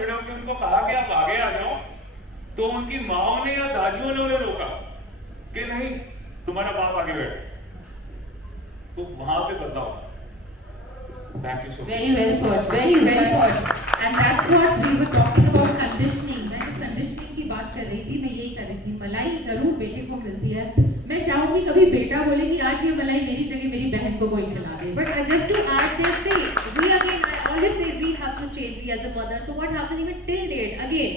खड़े होकर उनको कहा कि आप आगे आ जाओ, तो उनकी माओ ने या दादियों ने उन्हें रोका कि नहीं, तुम्हारा बाप आगे बैठ। तो वहां पे बदलाव। Thank you so much. Very well put, very well put. And that's what we were talking about conditioning. मैं conditioning की बात कर रही थी, मैं यही कर रही थी। मलाई जरूर बेटे को मिलती है। मैं चाहूंगी कभी बेटा बोले कि आज ये मलाई मेरी जगह मेरी बहन को कोई खिला दे। But just to add this thing, we again, I always say we have to change we as a mother. So what happens even till date again,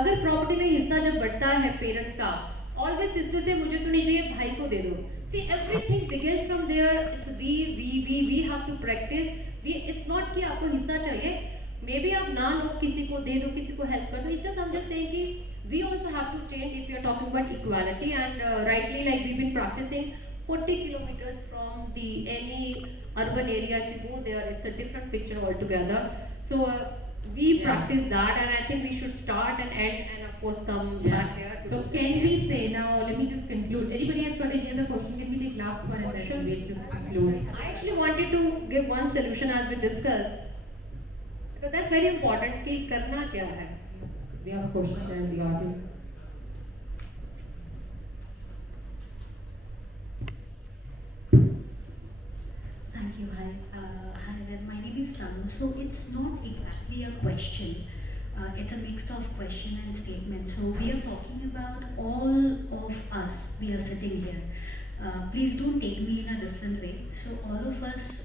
अगर प्रॉपर्टी में हिस्सा जब बढ़ता है पेरेंट्स का, always सिस्टर से मुझे तो नहीं चाहिए, भाई को दे दो। See everything begins from there. It's we have to practice. It's not कि आपको हिस्सा चाहिए, मे बी आप ना लो, किसी को दे दो, किसी को हेल्प कर दो। It's just I'm just saying कि we also have to change if we are talking about equality and rightly like we've been practicing 40 kilometers from the any urban area. If you go there, it's a different picture altogether. So we practice that, and I think we should start and end and of course come back here. So can we say now? Let me just conclude. Anybody has got any other question? Can we take last one and then we'll just conclude? I actually wanted to give one solution as we discussed. So that's very important कि करना क्या है. We have a question there in the audience. Thank you. Hi there. My name is Ranu. So it's not exactly a question. It's a mix of question and statement. So we are talking about all of us. We are sitting here. Please don't take me in a different way. So all of us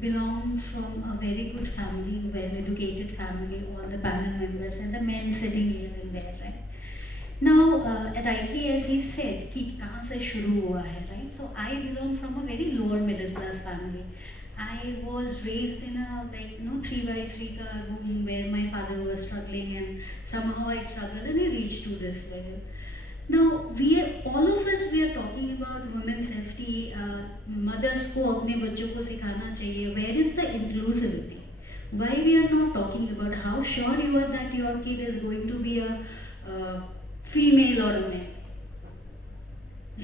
belong from a very good family, well-educated family, all the panel members and the men sitting here and there, right? Now, rightly as he said, कि कहाँ से शुरू हुआ है, right? So I belong from a very lower middle class family. I was raised in a 3x3 car room where my father was struggling and somehow I struggled and I reached to this level. Now, all of us we are talking about women's safety, mothers को अपने बच्चों को सिखाना चाहिए. Where is the inclusivity? Why we are not talking about how sure you are that your kid is going to be a female or a male?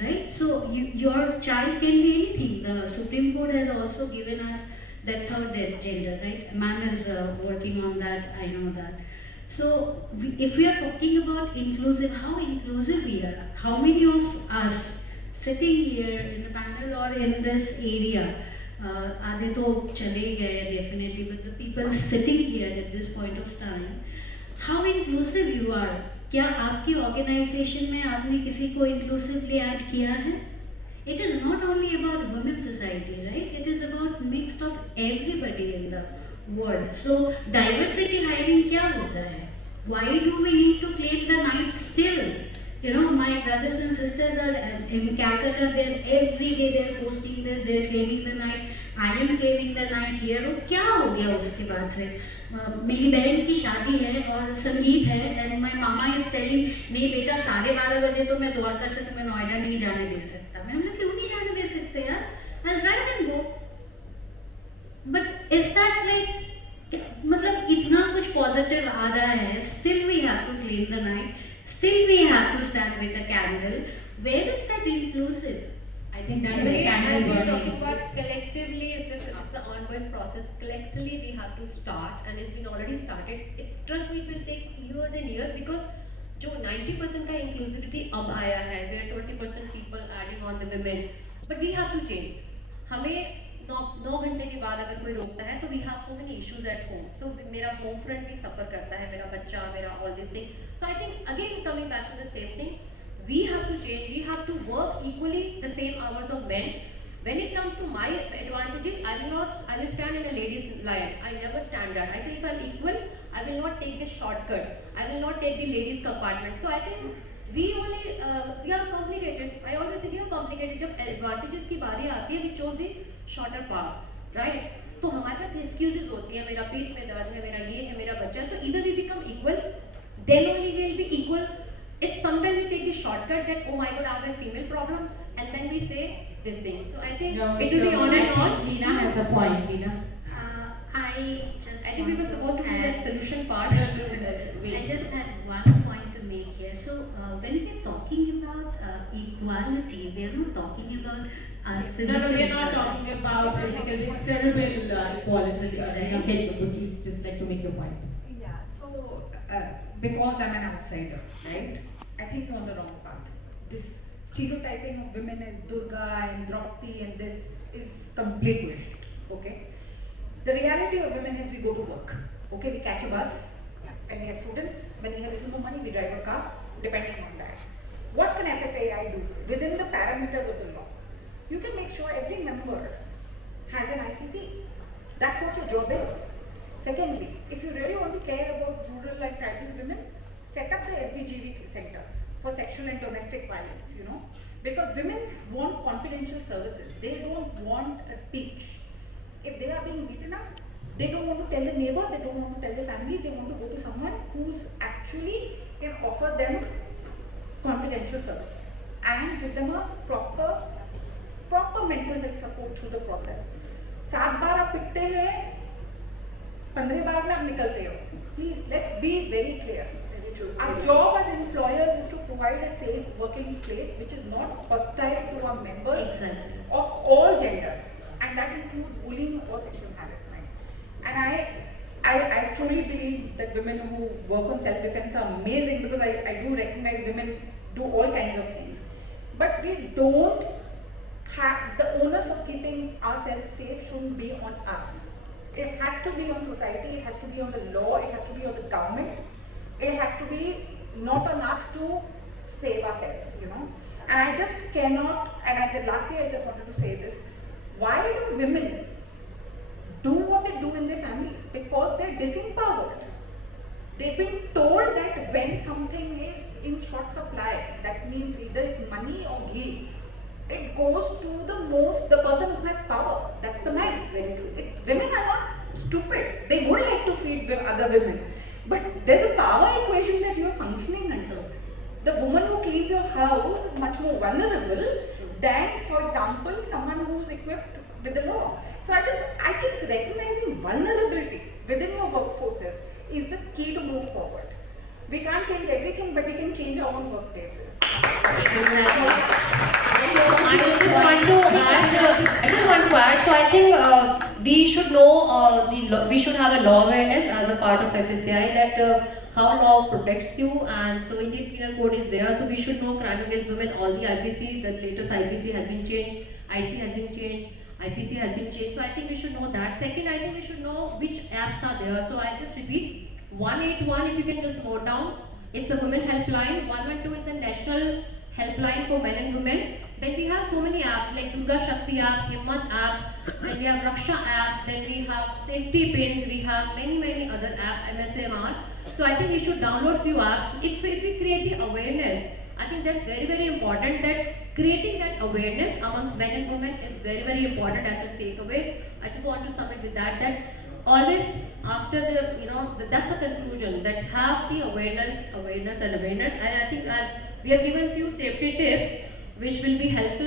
Right? So your child can be anything. The Supreme Court has also given us that third gender, right? Man is working on that, I know that. So if we are talking about inclusive, how inclusive we are? How many of us sitting here in the panel or in this area, आधे तो चले गए definitely, but the people sitting here at this point of time, how inclusive you are? क्या आपकी organisation में आपने किसी को इंक्लूसिवली ऐड किया है? It is not only about women's society, right? It is about mix of everybody in the world. So diversity hiring क्या होता है? Why do we need to claim the night still? You know, my brothers and sisters are in Calcutta. They're every day they're posting this. They're claiming the night. I am claiming the night here. वो क्या हो गया उसके बाद से? मेरी बहन की शादी है और संगीत है and my mama is telling नहीं बेटा 12:30 बजे तो मैं द्वारका से तुम्हें नोएडा नहीं जाने दे सकता. मैंने क्यों नहीं जाने दे सकते यार? I'll drive and go. But is that like मतलब इतना कुछ पॉजिटिव आ रहा है, still we have to claim the night, still we have to start with a candle. Where is that inclusive? I think that will candle burning. Talking about collectively, it's the ongoing process. Collectively, we have to start, and it's been already started. Trust me, it will take years and years because जो 90% का inclusivity अब आया है, there are 20% people adding on the women, but we have to change. हमें 9 घंटे के बाद अगर कोई रोकता है तो we have so many issues at home. So मेरा home front भी suffer करता है, मेरा बच्चा, मेरा all these things. So I think again coming back to the same thing, we have to change. We have to work equally the same hours of men. When it comes to my advantages, I will stand in a ladies' line. I never stand there. I say if I'm equal, I will not take the shortcut. I will not take the ladies' compartment. So I think we are complicated. I always say we are complicated. जब advantages की बारी आती है, we chose the shorter path, right? तो हमारे पास excuses होती है, मेरा पेट में दर्द है, मेरा ये है, मेरा बच्चा है. So either we become equal, then only we will be equal. It's sometimes we take the shortcut that oh my God, I have a female problem, and then we say this thing. So I think it will be on and on. Lina has a point. Lina. I think we were supposed to do that solution part. I just had one point to make here. So when we are talking about equality, we are not talking about physical. No, we are not talking about physical, cerebral equality. Right? Okay, would you just like to make your point? Yeah. So because I'm an outsider, right? I think you're on the wrong path. This stereotyping of women as Durga and Draupadi and this is complete bullshit, okay? The reality of women is we go to work, okay? We catch a bus, when we are students, when we have a little more money, we drive a car, depending on that. What can FSAI do within the parameters of the law? You can make sure every member has an ICC. That's what your job is. Secondly, if you really want to care about rural and tribal women, set up the SBGV centers for sexual and domestic violence, you know, because women want confidential services. They don't want a speech. If they are being beaten up, they don't want to tell the neighbor, they don't want to tell the family, they want to go to someone who's actually can offer them confidential services and give them a proper mental health support through the process. 7 बार आप पिटते हैं, 15 बार में आप निकलते हो. Please, let's be very clear. Our job as employers is to provide a safe working place which is not hostile to our members Exactly. of all genders, and that includes bullying or sexual harassment. And I truly believe that women who work on self-defense are amazing, because I do recognize women do all kinds of things. But we don't have the onus of keeping ourselves safe shouldn't be on us. It has to be on society, it has to be on the law, it has to be on the government. It has to be not on us to save ourselves, you know. And I just cannot, and at the last day I just wanted to say this, why do women do what they do in their families? Because they're disempowered. They've been told that when something is in short supply, that means either it's money or ghee, it goes to the person who has power. That's the man. Very true. Women are not stupid. They would like to feed other women. But there's a power equation that you're functioning under. The woman who cleans your house is much more vulnerable than, for example, someone who's equipped with the law. So I think recognizing vulnerability within your workforces is the key to move forward. We can't change everything, but we can change our own workplaces. I just want to add. So I think we should know we should have a law awareness as a part of FSCI that how law protects you, and so Indian Penal Code is there. So we should know crime against women. All the IPC, the latest IPC has been changed, IC has been changed, IPC has been changed. So I think we should know that. Second, I think we should know which apps are there. So I just repeat. 181, if you can just note down, it's a women helpline. 112 is a national helpline for men and women. Then we have so many apps like Durga Shakti app, Himmat app, then we have Raksha app, then we have safety pins, we have many other apps, MSMR. So I think we should download few apps. If we create the awareness, I think that's very important, that creating that awareness amongst men and women is very important as a takeaway. I just want to submit with that always after that's the conclusion, that have the awareness, and I think we have given few safety tips which will be helpful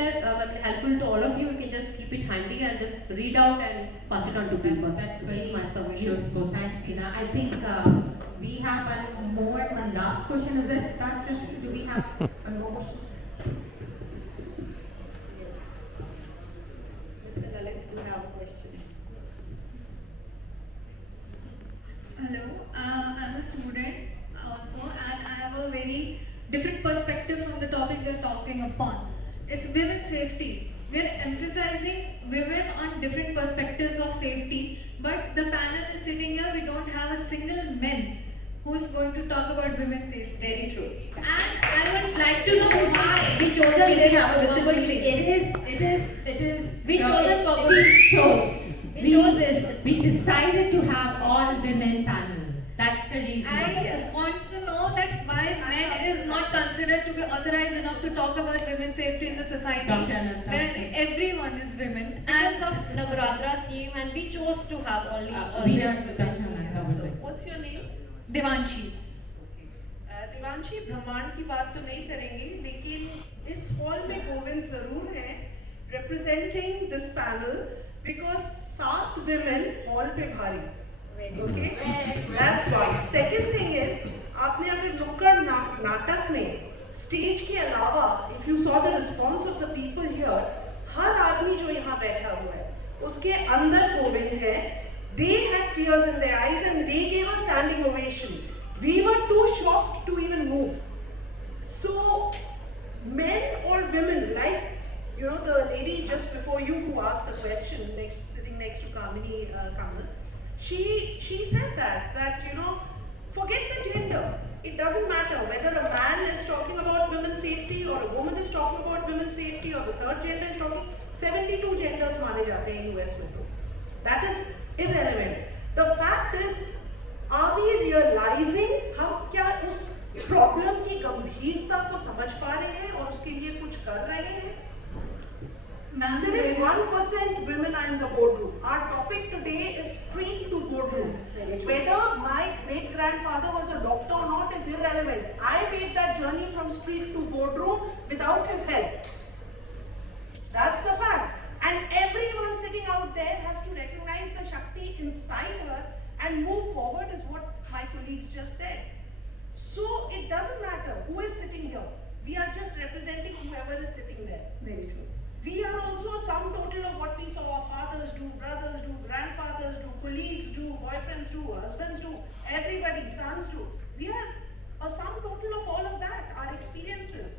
to all of you. You can just keep it handy and just read out and pass it on to people. That's very much useful. Thanks, Veena. I think we have one last question. Is it that, Krishna? Do we have one more question? Mr. Lalit, you have a question. Hello, I'm a student also, and I have a very different perspective from the topic we're talking upon. It's women's safety. We're emphasizing women on different perspectives of safety, but the panel is sitting here, we don't have a single man who's going to talk about women's safety. Very true. And I would like to know why. We chose a have a visible link. It is. We chose a topic. We decided to have all women panel. That's the reason. I want to know that why men is not considered to be authorized enough to talk about women's safety in the society, when everyone is women. Because of Navratra theme, and we chose to have only women. So, what's your name? Devanshi. Devanshi ब्रह्मांड की बात तो नहीं करेंगे, लेकिन इस hall में गोविंद जरूर हैं representing this panel because 7 women hall पे भारी. Okay, that's one. Second thing is, आपने अगर नुक्कड़ नाटक में स्टेज के अलावा, if you saw the response of the people here, हर आदमी जो यहाँ बैठा हुआ है, उसके अंदर गोविंद है. They had tears in their eyes and they gave a standing ovation. too shocked to even move. So, men or women, like, you know, the lady just before you who asked the question, sitting next to Kamini Kamal, she said that, you know, forget the gender. It doesn't matter whether a man is talking about women's safety or a woman is talking about women's safety or the third gender is talking. 72 genders माने जाते हैं US में तो. That is irrelevant. The fact is, are we realizing हम क्या उस problem की गंभीरता को समझ पा रहे हैं और उसके लिए कुछ कर रहे हैं? सिर्फ 1% women are in the boardroom. Our topic today is street to boardroom. Whether my great grandfather was a doctor or not is irrelevant. I made that journey from street to boardroom without his help. That's the fact. And everyone sitting out there has to recognize the Shakti inside her and move forward, is what my colleagues just said. So it doesn't matter who is sitting here. We are just representing whoever is sitting there. Very true. We are also a sum total of what we saw our fathers do, brothers do, grandfathers do, colleagues do, boyfriends do, husbands do, everybody, sons do. We are a sum total of all of that, our experiences.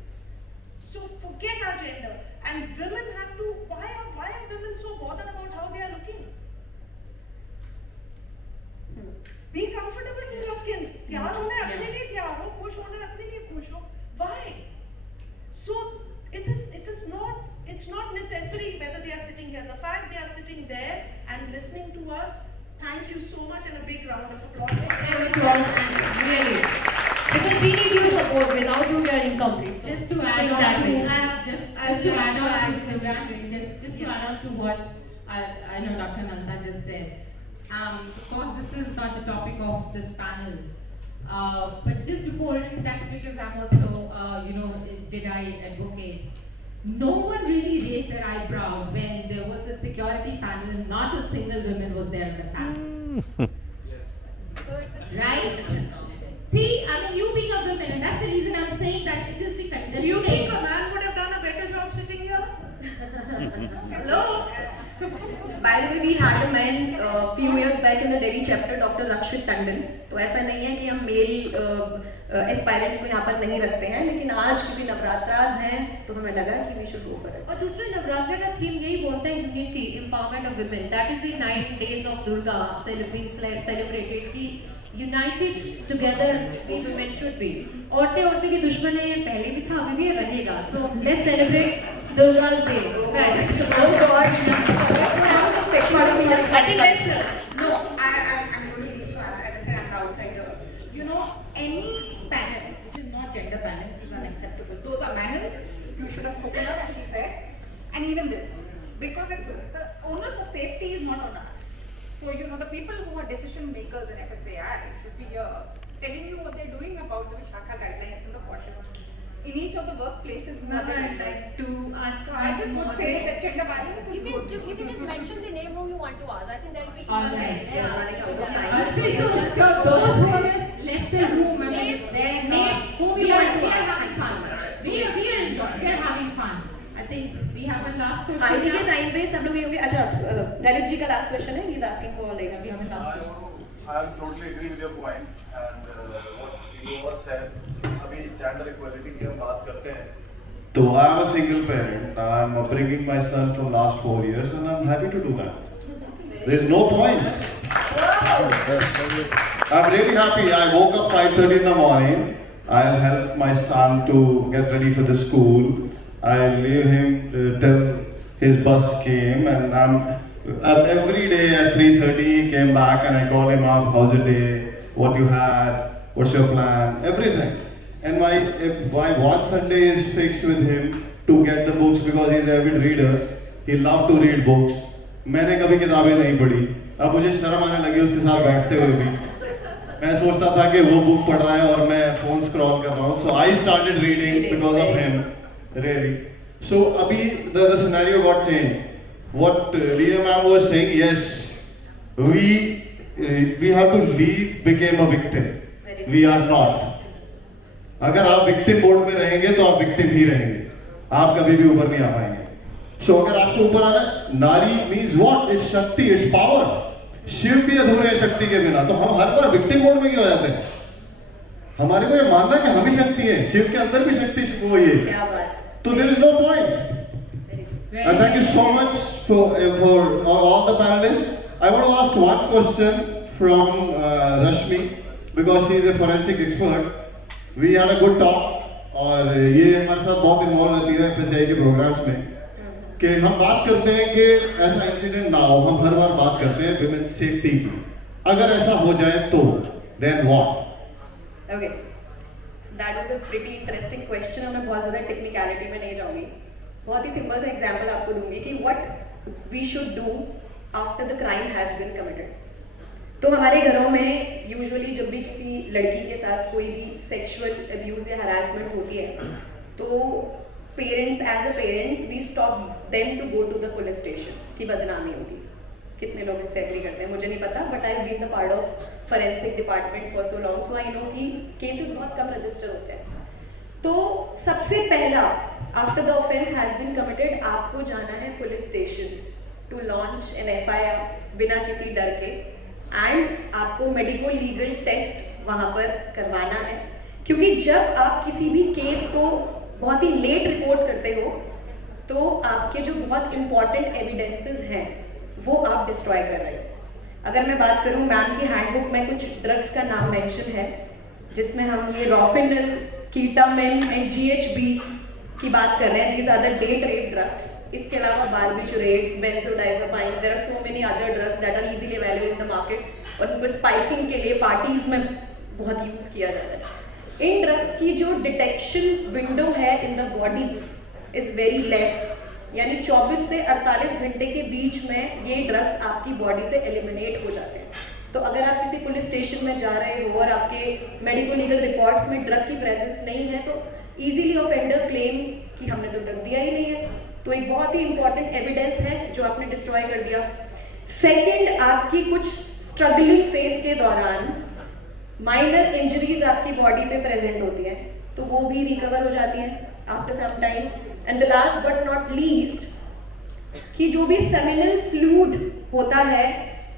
So forget our gender. And women have to, why are women so bothered about how they are looking? Be comfortable in your skin. प्यार होना है अपने लिए प्यार हो, खुश होना है अपने लिए खुश हो. Why? So it's not necessary whether they are sitting here. The fact they are sitting there and listening to us, thank you so much and a big round of applause. Really. Because we need your support. Without you, we are incomplete. Just to add Exactly. on, just to add on to add on to what I know Dr. Nanda just said. Of course, this is not the topic of this panel. But just before, that's because I'm also, Jedi advocate. No one really raised their eyebrows when there was the security panel and not a single woman was there in the panel. So it's a Right? See, I mean, you being a woman, and that's the reason I'm saying that it is the Do conditioning. you think a man would have done a better job sitting here? Hello? By the way, we had a man few years back in the Delhi chapter, Dr. Rakshit Tandon. तो ऐसा नहीं है कि हम mail aspirants को यहाँ पर नहीं रखते हैं, लेकिन आज क्योंकि नवरात्रास हैं तो हमें लगा कि we should go for it. और दूसरा नवरात्र का थीम यही बोलता है unity, empowerment of women. That is the 9 days of Durga celebrated की united together we women should be. औरतें की दुश्मन है, ये पहले भी था, अभी भी रहेगा. So let's celebrate Durga's day. Right. Oh God. I think that's No, I'm going to leave. So as I said, I'm the outsider. You know, any panel which is not gender panels is unacceptable. Those are panels. You should have spoken up, as she said. And even this, because it's the onus of safety is not on us. So the people who are decision makers in FSAI should be here telling you what they're doing about the Vishakha guidelines and the caution in each of the workplaces. Ma'am, I'd like to ask. So I just would say that gender balance is good. You can just mention the name who you want to ask. I think that will be All right. easier. So those who have left the room, I mean, it's their names. We are having fun. We are enjoying. We are having fun. I think we have a last question. IT के time पे सब लोग ये होंगे. अच्छा, ललित जी का last question है. He's asking for like We have a last question. I totally agree with your point and what you all said. अभी gender equality की हम बात करते हैं. So I am a single parent. I am bringing my son from last 4 years and I am happy to do that. There is no point. I am really happy. I woke up 5:30 in the morning. I'll help my son to get ready for the school. I'll leave him till his bus came and every day at 3:30 he came back and I called him up, how's your day, what you had, what's your plan, everything. And my one Sunday is fixed with him to get the books because he's an avid reader. He loves to read books. मैंने कभी किताबें नहीं पढ़ी. अब मुझे शर्म आने लगी उसके साथ बैठते हुए भी. मैं सोचता था कि वो बुक पढ़ रहा है और मैं फोन स्क्रॉल कर रहा हूँ. So I started reading because of him. Really. So abhi the scenario got changed. What Leena ma'am was saying, yes, we have to leave became a victim. We are not. अगर आप victim mode में रहेंगे तो आप victim ही रहेंगे. आप कभी भी ऊपर नहीं आ पाएंगे. So अगर आपको ऊपर आना है, नारी means what? It's शक्ति, it's power. शिव भी अधूरे हैं शक्ति के बिना. तो हम हर बार victim mode में क्यों जाते हैं? हमारे को ये मानना है कि हम ही शक्ति है, शिव के अंदर भी शक्ति वो ही है, क्या बात, तो there is no point. And thank you so much for all the panelists. I want to ask one question from Rashmi because she is a forensic expert. We had a good talk और ये हमारे साथ बहुत involve रहती है FSI के programmes में कि हम बात करते हैं कि ऐसा इंसिडेंट ना हो. हम हर बार बात करते हैं विमेन सेफ्टी की. अगर ऐसा हो जाए तो then what? Okay, so that was a pretty interesting question और मैं बहुत ज़्यादा टेक्निकलिटी में नहीं जाऊँगी. बहुत ही सिंपल सा एग्जाम्पल आपको दूंगी कि what we should do after the crime has been committed. तो हमारे घरों में यूजुअली जब भी किसी लड़की के साथ कोई भी सेक्सुअल अब्यूज या हरासमेंट होती है तो parents as a parent we stop them to go to the police station की बदनामी होगी. कितने लोग इससे एग्री करते हैं मुझे नहीं पता, but I been the part of forensic department for so long, so I know कि केसेस बहुत कम रजिस्टर होते हैं. तो सबसे पहला after the offence has been committed आपको जाना है police station to launch an FIR बिना किसी डर के, एंड आपको मेडिको लीगल टेस्ट वहाँ पर करवाना है. क्योंकि जब आप किसी भी केस को बहुत ही लेट रिपोर्ट करते हो तो आपके जो बहुत इंपॉर्टेंट एविडेंसेस हैं वो आप डिस्ट्रॉय कर रहे हो. अगर मैं बात करूँ मैम की हैंडबुक में कुछ ड्रग्स का नाम मेंशन है जिसमें हम ये रॉफिनल, कीटामिन एंड GHB की बात कर रहे हैं. These are the date rape drugs. इसके अलावा barbiturates, benzodiazepines, there are so many other drugs that are easily available in the market और उनको स्पाइकिंग के लिए पार्टीज में बहुत यूज किया जाता है. इन ड्रग्स की जो डिटेक्शन विंडो है in the body is very less, यानी 24 से 48 घंटे के बीच में ये ड्रग्स आपकी बॉडी से एलिमिनेट हो जाते हैं. तो अगर आप किसी पुलिस स्टेशन में जा रहे हो और आपके मेडिको लीगल रिकॉर्ड्स में ड्रग की प्रेजेंस नहीं है तो इजीली ऑफेंडर क्लेम कि हमने तो ड्रग दिया ही नहीं है. तो एक बहुत ही इंपॉर्टेंट एविडेंस है जो आपने डिस्ट्रॉय कर दिया. सेकंड, आपकी कुछ स्ट्रगलिंग फेज के दौरान माइनर इंजरीज आपकी बॉडी पे प्रेजेंट होती है तो वो भी रिकवर हो जाती है after some time. And the last but not least कि जो भी सेमिनल फ्लूइड होता है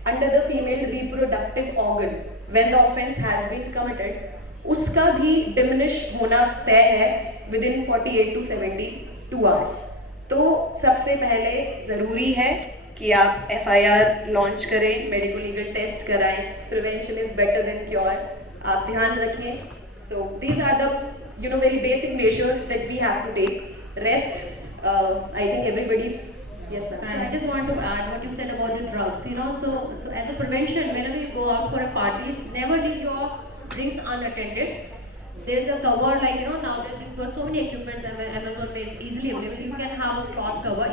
under the female reproductive organ when the offence has been committed उसका भी डिमिनिश होना तय है विद इन 48 to 72 आवर्स. तो सबसे पहले ज़रूरी है कि आप FIR लॉन्च करें, मेडिको लीगल टेस्ट कराएं. Prevention is better than cure. आप ध्यान रखें. So these are the very basic measures that we have to take. Rest, I think everybody's. Yes, ma'am. I just want to add what you said about the drugs. So as a prevention, whenever you go out for a party, never leave your drinks unattended. There is a cover, nowadays you've got so many equipments. Amazon is easily available. You can have a cloth cover.